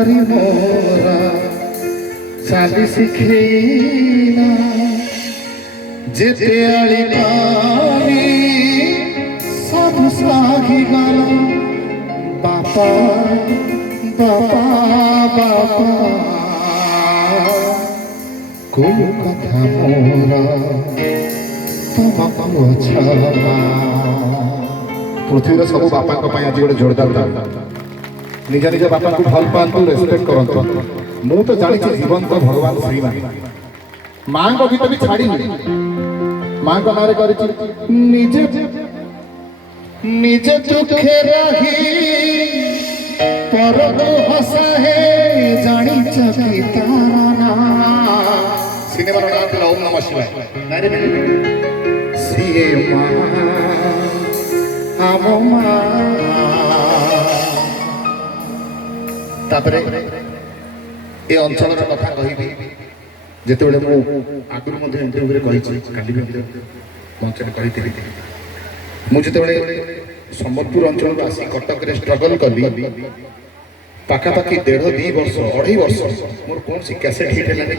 धरी मोरा चाली शिखेला जेते आली पानी सब सागी गाला बापा बापा बापा को कथा मोरा तुमको छमा पृथ्वीर सब बापा आज गोटे जोरदार निज निज बापा को भल पातु रेस्पेक्ट करतु मु तो जानी जीवन तो भगवान श्री माँ को गीत भी छाड़ी माँ को नारे कर निजे निजे दुखे रही पर हसा है जानी चकी तारा सिनेमा नाम था ओम नमः शिवाय नारे सीए माँ आमो माँ तापरे ए अंचल कथा कहि जेते बेले मु आगुर मध्ये इंटरव्यू रे कहि काली भी मंच रे कहि मु जेते बेले सम्बलपुर अंचल को आसी कटक रे स्ट्रगल कली पाखा पाखी 1.5-2 वर्ष 2.5 वर्ष मोर कौन सी कैसेट हिट है